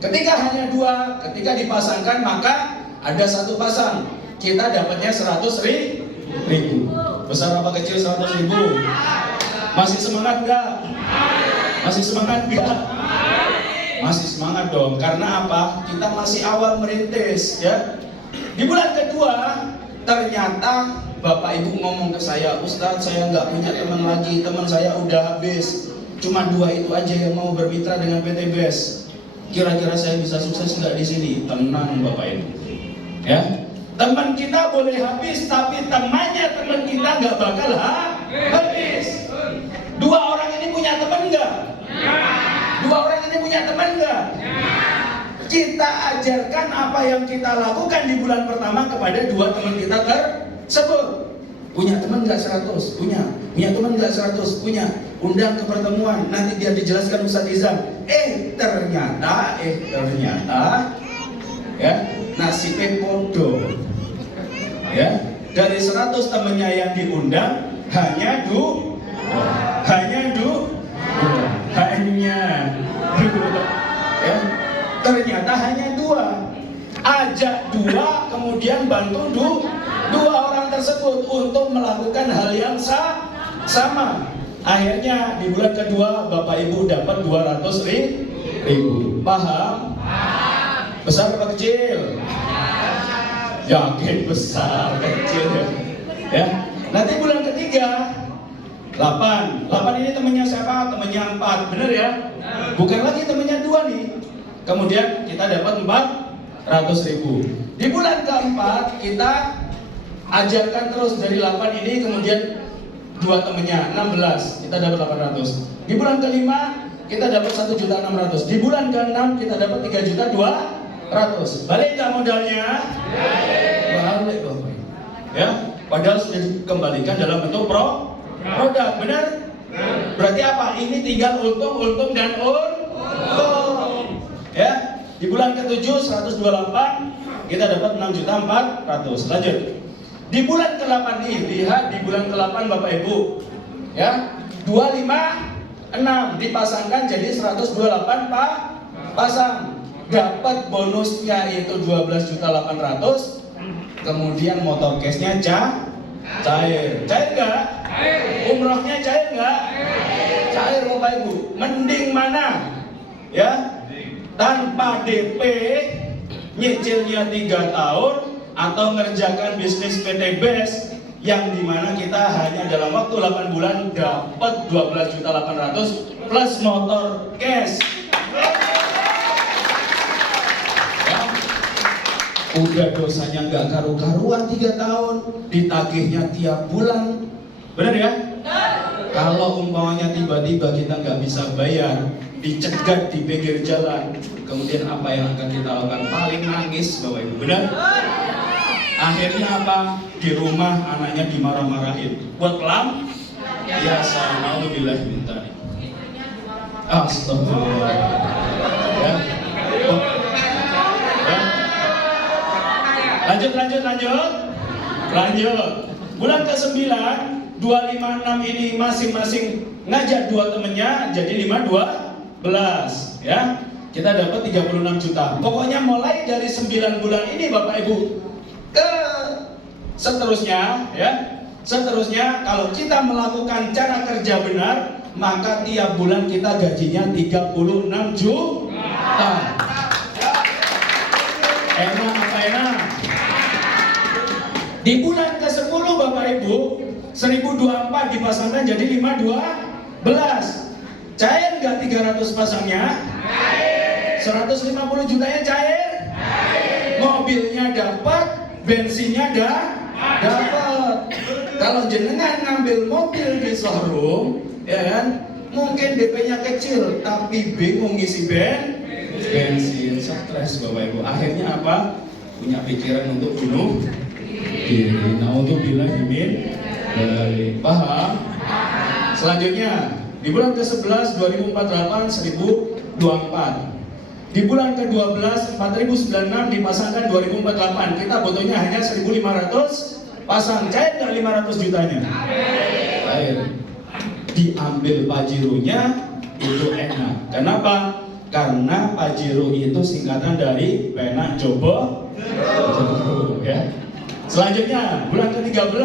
ketika hanya 2, ketika dipasangkan maka ada 1 pasang, kita dapatnya 100.000. Besar apa kecil 100.000? Masih semangat nggak? Masih semangat nggak? Masih semangat dong. Karena apa? Kita masih awal merintis ya. Di bulan kedua ternyata Bapak Ibu ngomong ke saya, Ustadz saya nggak punya teman lagi, teman saya udah habis. Cuma 2 itu aja yang mau bermitra dengan PTBS. Kira-kira saya bisa sukses nggak di sini? Tenang Bapak Ibu. Ya, teman kita boleh habis, tapi temannya teman kita nggak bakal habis. 2 orang ini punya teman nggak? 2 orang ini punya teman nggak? Kita ajarkan apa yang kita lakukan di bulan pertama kepada 2 teman kita tersebut. Punya teman nggak 100? Punya teman nggak 100? Punya. Undang ke pertemuan, nanti biar dijelaskan Ustadz Izam. Ternyata ya, nasibnya bodoh. Ya, dari 100 temannya yang diundang hanya ya, ternyata hanya 2. Ajak 2, kemudian bantu 2 orang tersebut untuk melakukan hal yang sama. Akhirnya di bulan kedua Bapak Ibu dapat 200.000. Paham? Besar apa kecil? Yakin besar, kecil ya. Nanti bulan ketiga 8 ini temannya siapa? Temannya 4, bener ya? Bukan lagi temannya 2 nih. Kemudian kita dapat 400.000. Di bulan keempat kita ajarkan terus dari 8 ini, kemudian 2 temennya 16, kita dapat 800. Di bulan kelima kita dapat 1.600.000. Di bulan ke-6 kita dapat 3.200.000. Balik nggak modalnya? Balik Bapak. Ya, padahal sudah dikembalikan dalam bentuk produk, benar? Berarti apa? Ini tinggal untung dan untung. Ya, di bulan ke-7 128 kita dapat 6.400.000. Lanjut. Di bulan ke-8 nih, lihat di bulan ke-8 Bapak Ibu. Ya, 256 dipasangkan jadi 128 Pak pasang. Dapat bonusnya itu 12.800.000. Kemudian motor cashnya cair nggak? Umrohnya cair nggak? Cair Bapak Ibu. Mending mana? Ya, tanpa DP, nyicilnya 3 tahun, atau ngerjakan bisnis PT BES yang dimana kita hanya dalam waktu 8 bulan dapat 12.800.000 plus motor cash. Udah dosanya nggak karu-karuan 3 tahun, ditagihnya tiap bulan, benar ya? Kalau umpamanya tiba-tiba kita nggak bisa bayar, dicegat di pinggir jalan, kemudian apa yang akan kita lakukan? Paling nangis Bapak Ibu, benar? Akhirnya apa? Di rumah anaknya dimarah-marahin. Buat pelam? Ya sama billah minta. Astagfirullah. Ya. Lanjut. Bulan ke-9 256 ini masing-masing ngajak 2 temennya, jadi 5 12 ya. Kita dapat 36 juta. Pokoknya mulai dari 9 bulan ini Bapak Ibu ke seterusnya ya. Seterusnya kalau kita melakukan cara kerja benar, maka tiap bulan kita gajinya 36 juta. Enak apa enak? Di bulan ke-10 Bapak Ibu 1024 dipasangkan jadi 512. Cair nggak 300 pasangnya? 150 jutanya cair? Mobilnya dapat, bensinnya dapat. Kalau jenengan ngambil mobil di showroom, ya kan? Mungkin DP-nya kecil, tapi bingung ngisi bensin, stres Bapak Ibu. Akhirnya apa? Punya pikiran untuk bunuh diri. Nah, untuk bila himin dari paham. Selanjutnya di bulan ke-11 2048 1024. Di bulan ke-12 4096 dipasangkan 2048. Kita butuhnya hanya 1500 pasang. Cair nggak 500 jutanya? Cair. Diambil Pajero-nya itu enak. Kenapa? Karena Pajero itu singkatan dari pena jobo. Ya. Selanjutnya bulan ke-13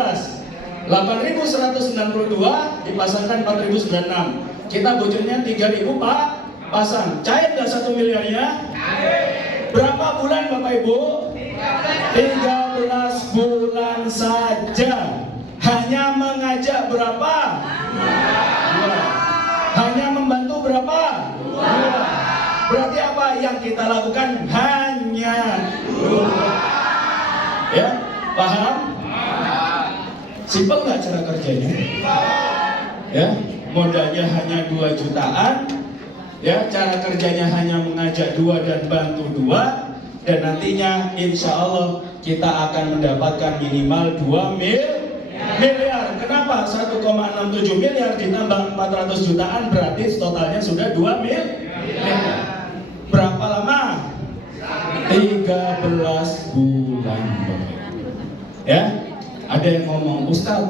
8.192 dipasangkan 4.096. Kita bocornya 3.000 Pak pasang. Cair nggak 1 miliarnya? Berapa bulan Bapak Ibu? 13 bulan saja. Hanya mengajak berapa? 2. Hanya membantu berapa? 2. Berarti apa yang kita lakukan? Hanya 2. Ya, paham? Simpel nggak cara kerjanya? Ya, modalnya hanya 2 jutaan. Ya, cara kerjanya hanya mengajak 2 dan bantu 2. Dan nantinya insya Allah kita akan mendapatkan minimal 2 miliar. Kenapa? 1,67 miliar ditambah 400 jutaan berarti totalnya sudah 2 miliar. Berapa lama? 13 bulan. Ya, ada yang ngomong, Ustaz,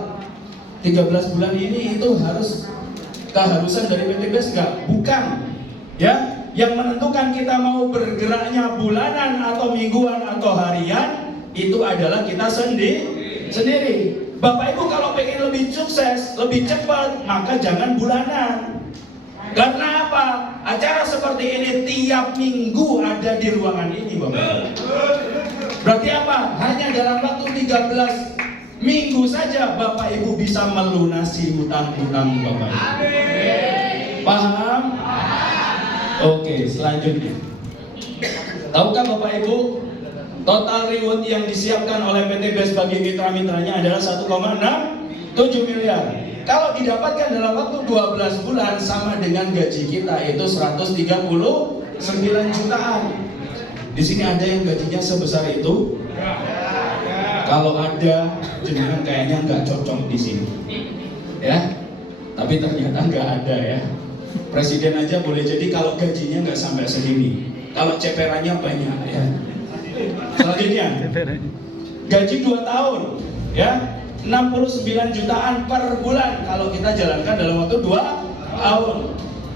13 bulan ini itu harus keharusan dari PT BES enggak? Bukan. Ya, yang menentukan kita mau bergeraknya bulanan atau mingguan atau harian itu adalah kita sendiri. Bapak Ibu kalau pengen lebih sukses, lebih cepat, maka jangan bulanan. Karena apa? Acara seperti ini tiap minggu ada di ruangan ini, Bapak Ibu. Berarti apa? Hanya dalam waktu 13 minggu saja Bapak Ibu bisa melunasi hutang-hutang Bapak Ibu. Paham? Oke, selanjutnya. Tahukah Bapak Ibu Total reward yang disiapkan oleh PT BES bagi mitra-mitranya adalah 1,67 miliar. Kalau didapatkan dalam waktu 12 bulan sama dengan gaji kita, itu 139 jutaan. Di sini ada yang gajinya sebesar itu? Kalau ada, jenengan kayaknya nggak cocok di sini, ya. Tapi ternyata nggak ada ya. Presiden aja boleh jadi kalau gajinya nggak sampai segini. Kalau ceperannya banyak ya. Selanjutnya, gaji 2 tahun, ya, 69 jutaan per bulan kalau kita jalankan dalam waktu 2 tahun.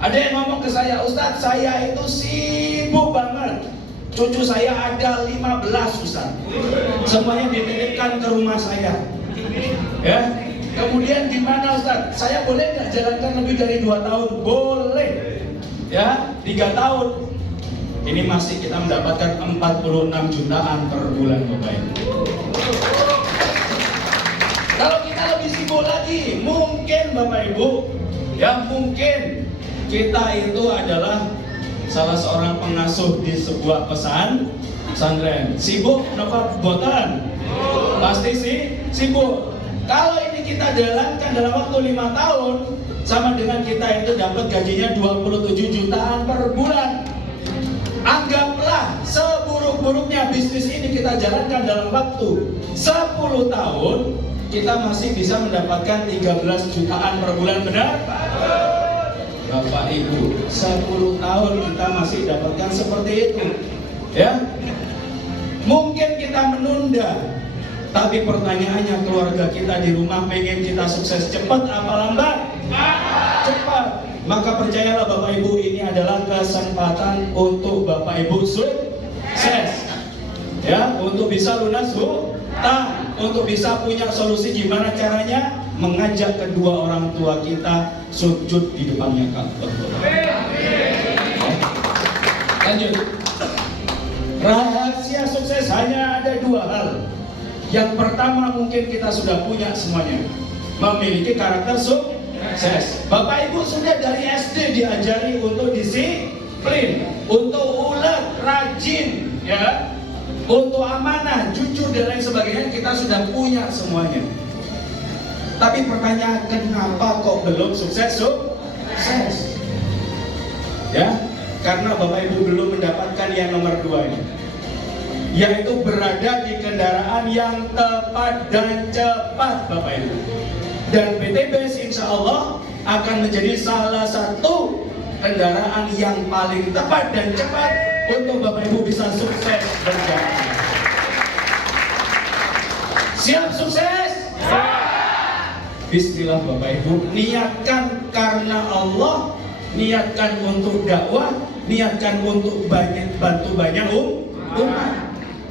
Ada yang ngomong ke saya, Ustadz, saya itu sibuk banget. Cucu saya ada 15, Ustadz. Semuanya dititipkan ke rumah saya. Ya. Kemudian gimana, Ustadz? Saya boleh nggak jalankan lebih dari 2 tahun? Boleh. Ya, 3 tahun. Ini masih kita mendapatkan 46 jutaan per bulan, Bapak Ibu. Kalau kita lebih sibuk lagi, mungkin Bapak Ibu, ya mungkin kita itu adalah salah seorang pengasuh di sebuah pesantren. Sibuk napa boten? Pasti sih sibuk. Kalau ini kita jalankan dalam waktu 5 tahun, sama dengan kita itu dapat gajinya 27 jutaan per bulan. Anggaplah seburuk-buruknya bisnis ini kita jalankan dalam waktu 10 tahun, kita masih bisa mendapatkan 13 jutaan per bulan, benar? Bapak Ibu, 10 tahun kita masih dapatkan seperti itu. Ya. Mungkin kita menunda, tapi pertanyaannya, keluarga kita di rumah pengen kita sukses cepat apa lambat? Cepat. Maka percayalah Bapak Ibu, ini adalah kesempatan untuk Bapak Ibu sukses. Ya, untuk bisa lunas hutang, untuk bisa punya solusi gimana caranya mengajak kedua orang tua kita sujud di depannya Ka'bah. Lanjut. Rahasia sukses hanya ada 2 hal. Yang pertama, mungkin kita sudah punya semuanya, memiliki karakter sukses. Bapak Ibu sudah dari SD diajari untuk disiplin, untuk ulet, rajin, ya, untuk amanah, jujur dan lain sebagainya. Kita sudah punya semuanya. Tapi pertanyaan, kenapa kok belum sukses? Ya, karena Bapak Ibu belum mendapatkan yang nomor 2 ini, yaitu berada di kendaraan yang tepat dan cepat, Bapak Ibu. Dan PT BES insya Allah akan menjadi salah satu kendaraan yang paling tepat dan cepat untuk Bapak Ibu bisa sukses berjalan. Siap sukses? Bismillah Bapak Ibu, niatkan karena Allah, niatkan untuk dakwah, niatkan untuk bantu banyak umat.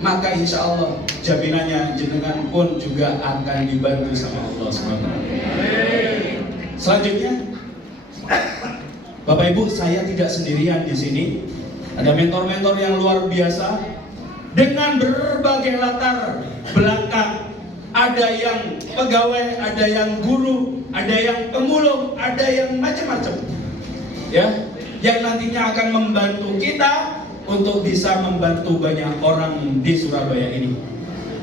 Maka insya Allah jaminannya jenengan pun juga akan dibantu sama Allah SWT. Selanjutnya, Bapak Ibu, saya tidak sendirian di sini. Ada mentor-mentor yang luar biasa dengan berbagai latar belakang. Ada yang pegawai, ada yang guru, ada yang pemulung, ada yang macam-macam. Ya, yang nantinya akan membantu kita untuk bisa membantu banyak orang di Surabaya ini.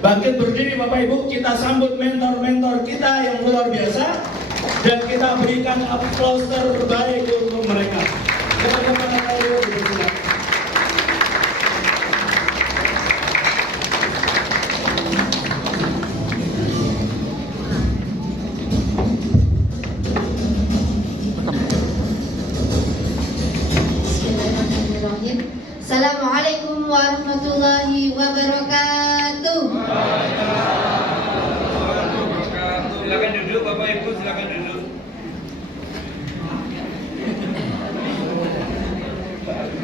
Bangkit berdiri Bapak Ibu, kita sambut mentor-mentor kita yang luar biasa dan kita berikan aplaus terbaik untuk mereka. Assalamualaikum warahmatullahi wabarakatuh. Silakan duduk Bapak Ibu, silakan duduk.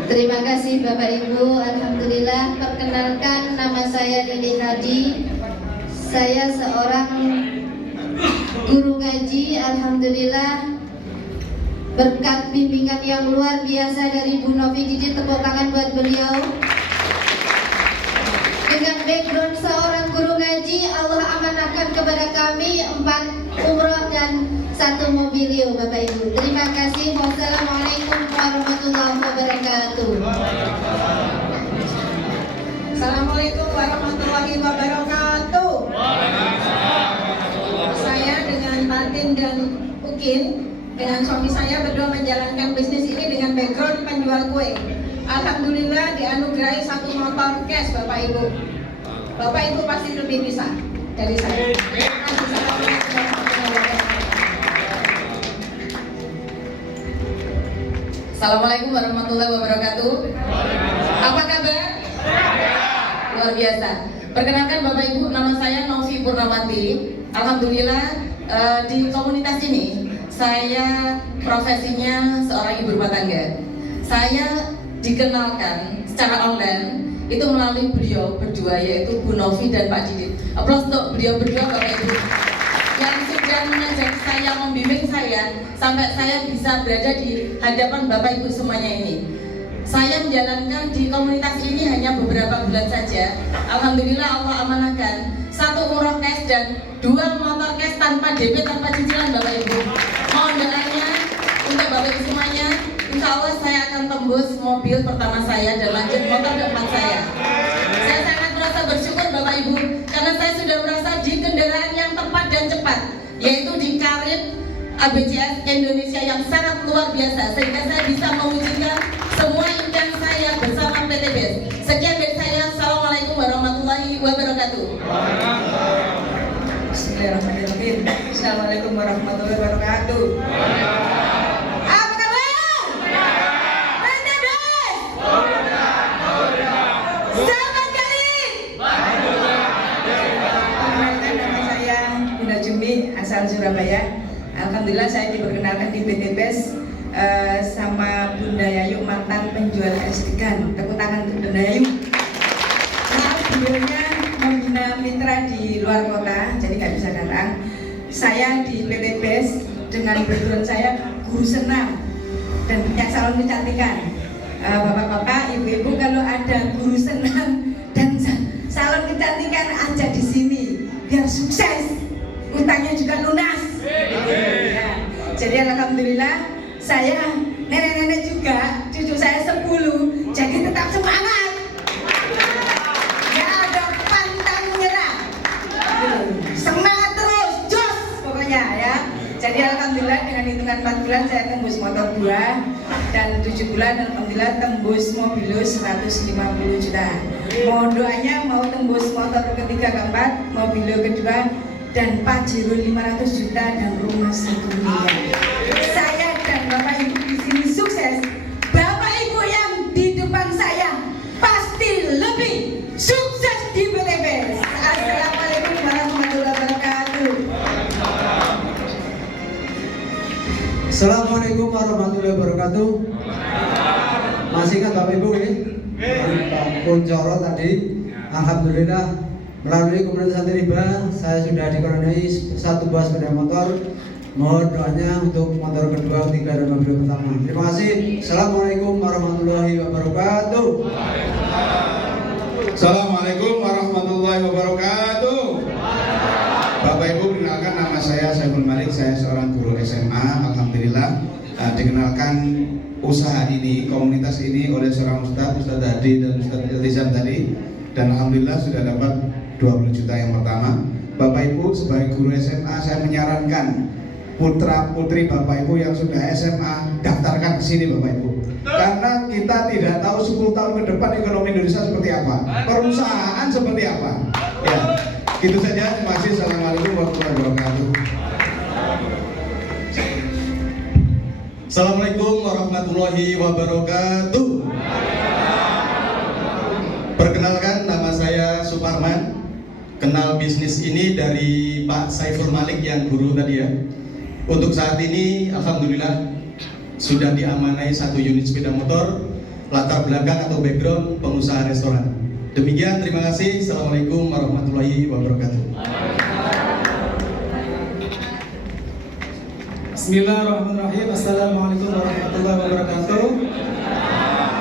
Terima kasih Bapak Ibu. Alhamdulillah, perkenalkan nama saya Lili Hadi. Saya seorang guru ngaji. Alhamdulillah, berkat bimbingan yang luar biasa dari Bu Novi Didi, tepuk tangan buat beliau. Dengan background seorang guru ngaji, Allah amanahkan kepada kami 4 umroh dan 1 mobilio, Bapak Ibu. Terima kasih. Wassalamualaikum warahmatullahi wabarakatuh. Assalamualaikum warahmatullahi wabarakatuh. Saya dengan Martin dan Ukin dengan suami saya berdua menjalankan bisnis ini dengan background penjual kue. Alhamdulillah dianugerahi 1 motor cash Bapak Ibu. Bapak Ibu pasti lebih bisa dari saya. Terima kasih. Assalamualaikum warahmatullahi wabarakatuh. Apa kabar? Luar biasa. Perkenalkan Bapak Ibu, nama saya Novi Purnawati. Alhamdulillah di komunitas ini saya profesinya seorang ibu rumah tangga. Saya dikenalkan secara online itu melalui beliau berdua, yaitu Bu Novi dan Pak Didit. Aplaus untuk beliau berdua Bapak Ibu yang sudah mengajak saya, membimbing saya sampai saya bisa berada di hadapan Bapak Ibu semuanya ini. Saya menjalankan di komunitas ini hanya beberapa bulan saja. Alhamdulillah Allah amanahkan 1 umroh cash dan 2 motor cash tanpa DP, tanpa cicilan Bapak Ibu. Mohon doanya untuk Bapak Ibu semuanya. Insya Allah saya akan tembus mobil pertama saya dan lanjut motor keempat saya. Saya sangat merasa bersyukur Bapak Ibu karena saya sudah merasa di kendaraan yang tepat dan cepat, yaitu di Karib ABCS Indonesia yang sangat luar biasa, sehingga saya bisa mewujudkan semua impian saya bersama PT BES. Sekian dari saya. Assalamualaikum warahmatullahi wabarakatuh. Bismillahirrahmanirrahim. Assalamualaikum warahmatullahi wabarakatuh. Apa kabar? PT BES. Sahabat Karib. Perkenalkan, nama saya Bunda Jumi, asal Surabaya. Alhamdulillah saya diperkenalkan di PT BES sama Bunda Yayu, mantan penjual es degan. Tepuk tangan untuk Bunda Yayu. Nah, beliaunya membina mitra di luar kota, jadi nggak bisa datang. Saya di PT BES dengan background saya guru senam dan punya salon kecantikan. Bapak-bapak, ibu-ibu, kalau ada guru senam dan salon kecantikan aja di sini biar sukses, utangnya juga lunas. Ya. Jadi alhamdulillah saya nenek-nenek juga, cucu saya 10, jadi tetap semangat. Gak ada pantang menyerah. Semangat terus, jos pokoknya ya. Jadi alhamdulillah dengan hitungan 4 bulan saya tembus motor 2 dan 7 bulan alhamdulillah tembus mobilus 150 juta. Mohon doanya mau tembus motor ketiga, keempat, mobil kedua dan Pajero 500 juta dan rumah 1 miliar. Saya dan Bapak Ibu di sini sukses. Bapak Ibu yang di depan saya pasti lebih sukses di PT BES. Assalamualaikum warahmatullahi wabarakatuh. Assalamualaikum warahmatullahi wabarakatuh. Masih ingat Bapak Ibu ini? Pak Kuncoro tadi. Alhamdulillah melalui komunitas anti riba saya sudah dikaruniai 1 buah sepeda motor. Mohon doanya untuk motor kedua, 3 dan mobil pertama. Terima kasih. Assalamualaikum warahmatullahi wabarakatuh. Assalamualaikum warahmatullahi wabarakatuh. Bapak Ibu, perkenalkan nama saya Saiful Malik, saya seorang guru SMA. Alhamdulillah dikenalkan usaha ini, komunitas ini oleh seorang Ustadz Hadi dan Ustadz Iltizam tadi. Dan alhamdulillah sudah dapat 20 juta yang pertama. Bapak Ibu, sebagai guru SMA saya menyarankan putra putri Bapak Ibu yang sudah SMA daftarkan ke sini Bapak Ibu. Karena kita tidak tahu 10 tahun ke depan ekonomi Indonesia seperti apa, perusahaan seperti apa. Ya, gitu saja. Terima kasih. Assalamualaikum warahmatullahi wabarakatuh. Assalamualaikum warahmatullahi wabarakatuh. Perkenalkan, nama saya Suparman. Kenal bisnis ini dari Pak Saiful Malik yang guru tadi ya. Untuk saat ini alhamdulillah sudah diamanai 1 unit sepeda motor, latar belakang atau background pengusaha restoran. Demikian, terima kasih. Assalamualaikum warahmatullahi wabarakatuh. Bismillahirrahmanirrahim. Assalamualaikum warahmatullahi wabarakatuh.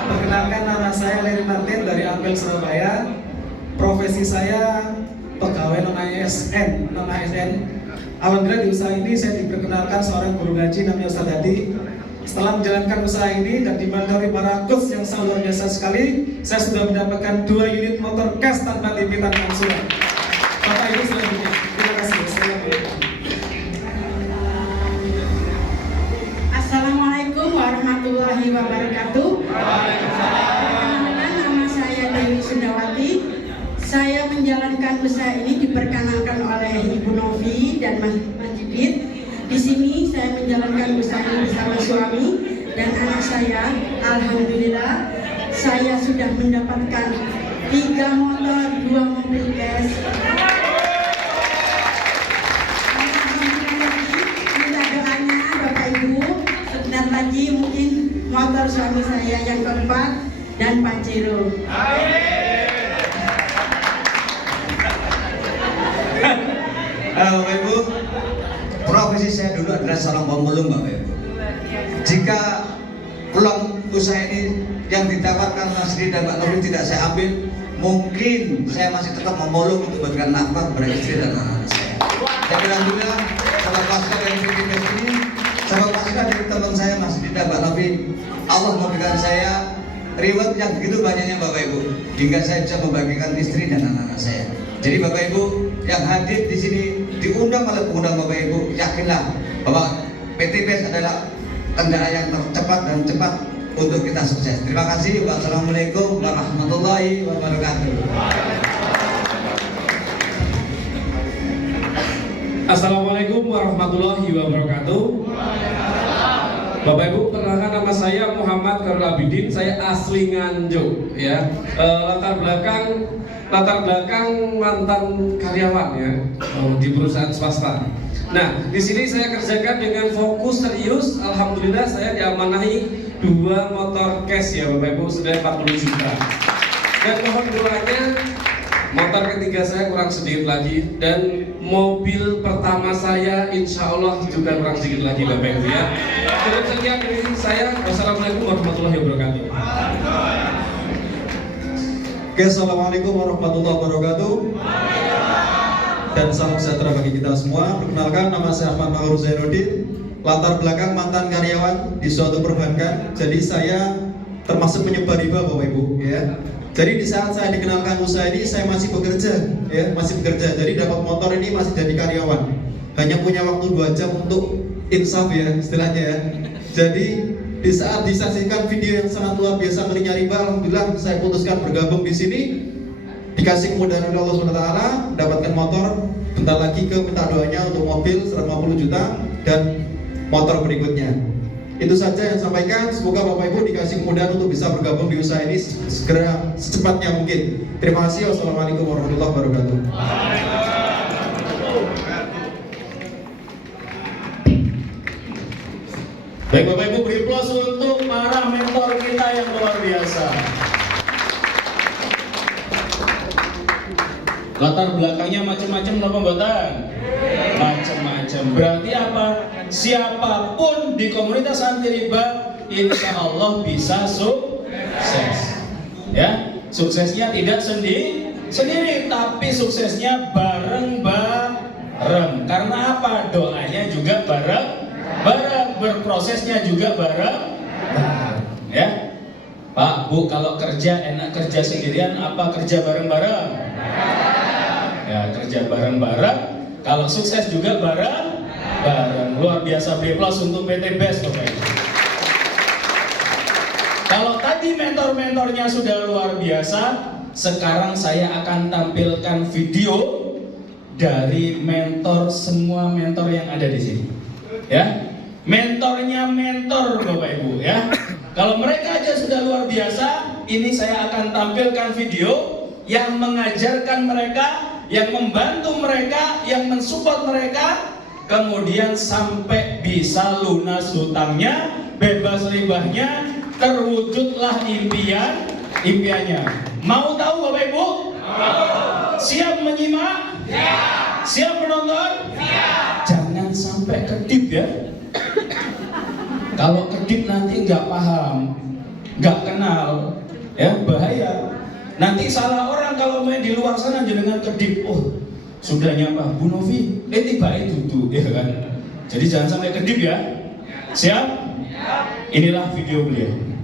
Perkenalkan, nama saya Leri Martin dari Ampel, Surabaya. Profesi saya pegawai non-ASN. Alhamdulillah di usaha ini saya diperkenalkan seorang guru ngaji namanya Ustadz Hadi setelah menjalankan usaha ini dan dimandatori para coach yang sangat luar biasa sekali, saya sudah mendapatkan 2 unit motor cash tanpa TV tanpa angsuran. Bapak Ibu selanjutnya, terima kasih. Assalamualaikum warahmatullahi wabarakatuh. Perkenalkan, nama saya Dewi Sundawati. Saya menjalankan usaha ini diperkenalkan oleh Ibu Novi dan Mas Jibit. Di sini saya menjalankan usaha ini bersama suami dan anak saya. Alhamdulillah, saya sudah mendapatkan 3 motor, 2 mobil cash. Minta doanya Bapak Ibu, sebentar lagi mungkin motor suami saya yang keempat dan Pajero. Bapak Ibu, profesi saya dulu adalah seorang pemulung, Bapak Ibu. Jika peluang usaha ini yang ditawarkan Mas Ri dan Mbak Novi tidak saya ambil, mungkin saya masih tetap memulung untuk memberikan nafkah kepada istri dan anak-anak saya. Dan alhamdulillah, sahabat pasca dari VTPS ini, sahabat pasca dari teman saya Mas Ri dan Mbak Novi, Allah memberikan saya reward yang begitu banyaknya, Bapak Ibu, hingga saya bisa membagikan istri dan anak-anak saya. Jadi Bapak Ibu yang hadir di sini diundang oleh pengundang Bapak Ibu, yakinlah bahwa PTPS adalah kendaraan yang tercepat dan cepat untuk kita sukses. Terima kasih. Wassalamualaikum warahmatullahi wabarakatuh. Assalamualaikum warahmatullahi wabarakatuh. Bapak Ibu, perkenalkan nama saya Muhammad Karul Abidin. Saya asli Nganjuk, ya. Latar belakang mantan karyawan, ya, di perusahaan swasta. Nah, di sini saya kerjakan dengan fokus serius. Alhamdulillah saya diamanahi 2 motor cash, ya Bapak Ibu, sudah 40 juta. Dan mohon doanya, motor ketiga saya kurang sedikit lagi, dan mobil pertama saya insya Allah juga kurang sedikit lagi, Bapak Ibu, ya. Cukup sekian dari saya. Wassalamualaikum warahmatullahi wabarakatuh. Oke, assalamualaikum warahmatullahi wabarakatuh. Dan salam sejahtera bagi kita semua. Perkenalkan, nama saya Ahmad Mahur Zainuddin. Latar belakang mantan karyawan di suatu perbankan. Jadi saya termasuk penyebar riba, Bapak Ibu, ya. Jadi di saat saya dikenalkan usaha ini, saya masih bekerja, ya, masih bekerja. Jadi dapat motor ini masih jadi karyawan. Hanya punya waktu 2 jam untuk insaf, ya, istilahnya, ya. Jadi di saat disaksikan video yang sangat luar biasa ngerinya riba, alhamdulillah saya putuskan bergabung di sini. Dikasih kemudahan oleh Allah SWT, mendapatkan motor. Bentar lagi ke minta doanya untuk mobil 150 juta dan motor berikutnya. Itu saja yang sampaikan. Semoga Bapak Ibu dikasih kemudahan untuk bisa bergabung di usaha ini segera, secepatnya mungkin. Terima kasih. Wassalamualaikum warahmatullahi wabarakatuh. Baik Bapak Ibu, beri plus untuk para mentor kita yang luar biasa. Latar belakangnya macam-macam apa buatan? Macam-macam. Berarti apa? Siapapun di komunitas anti riba, insya Allah bisa sukses. Ya, suksesnya tidak sendiri, tapi suksesnya bareng-bareng. Karena apa? Doanya juga bareng, berprosesnya juga bareng. Ya, Pak, Bu, kalau kerja enak kerja sendirian apa kerja bareng-bareng? Ya, kerja bareng-bareng. Kalau sukses juga bareng-bareng. Luar biasa. B+ untuk PTPS, Bapak Ibu. Kalau tadi mentor-mentornya sudah luar biasa, sekarang saya akan tampilkan video dari semua mentor yang ada di sini. Ya, mentornya mentor, Bapak Ibu, ya. Kalau mereka aja sudah luar biasa, ini saya akan tampilkan video yang mengajarkan mereka, yang membantu mereka, yang mensupport mereka, kemudian sampai bisa lunas hutangnya, bebas ribahnya, terwujudlah impiannya. Mau tahu Bapak Ibu? Siap menyimak? Siap menonton? Jangan sampai kedip, ya. Kalau kedip nanti nggak paham, nggak kenal, ya bahaya. Nanti salah orang kalau main di luar sana dengan kedip. Oh, sudah nyapa Bu Novi, tiba itu tuh, ya kan. Jadi jangan sampai kedip, ya. Siap? Inilah video beliau.